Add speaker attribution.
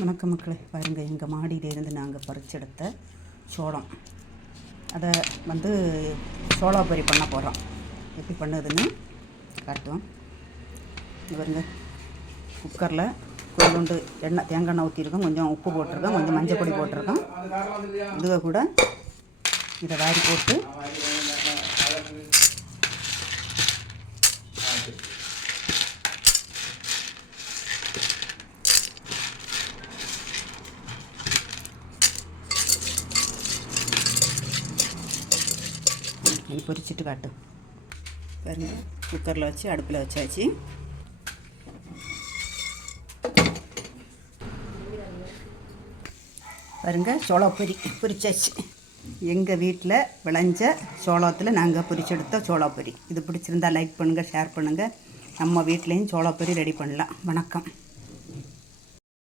Speaker 1: வணக்கம் மக்களே பாருங்கள் எங்கள் மாடியிலேருந்து நாங்கள் பறிச்செடுத்த சோளம். அதை வந்து சோளா பொரி பண்ண போகிறோம் எப்படி பண்ணுதுன்னு காட்டுவோம். பாருங்க குக்கரில் கொஞ்சோண்டு எண்ணெய் தேங்காய் எண்ணெய் ஊற்றிருக்கோம் கொஞ்சம் உப்பு போட்டிருக்கோம். கொஞ்சம் மஞ்சள் பொடி போட்டிருக்கோம். இதுவை கூட இதை வாரி போட்டு இது பொரிச்சிட்டு காட்டு. பாருங்க குக்கரில் வச்சு அடுப்பில் வச்சாச்சு. பாருங்க சோளம் பொரி பொரிச்சாச்சு. எங்கள் வீட்டில் விளைஞ்ச சோளத்தில் நாங்கள் பொரிச்செடுத்த சோளா பொரி. இது பிடிச்சிருந்தா லைக் பண்ணுங்கள் ஷேர் பண்ணுங்கள் நம்ம வீட்லேயும் சோளா பொரி ரெடி பண்ணலாம். வணக்கம்.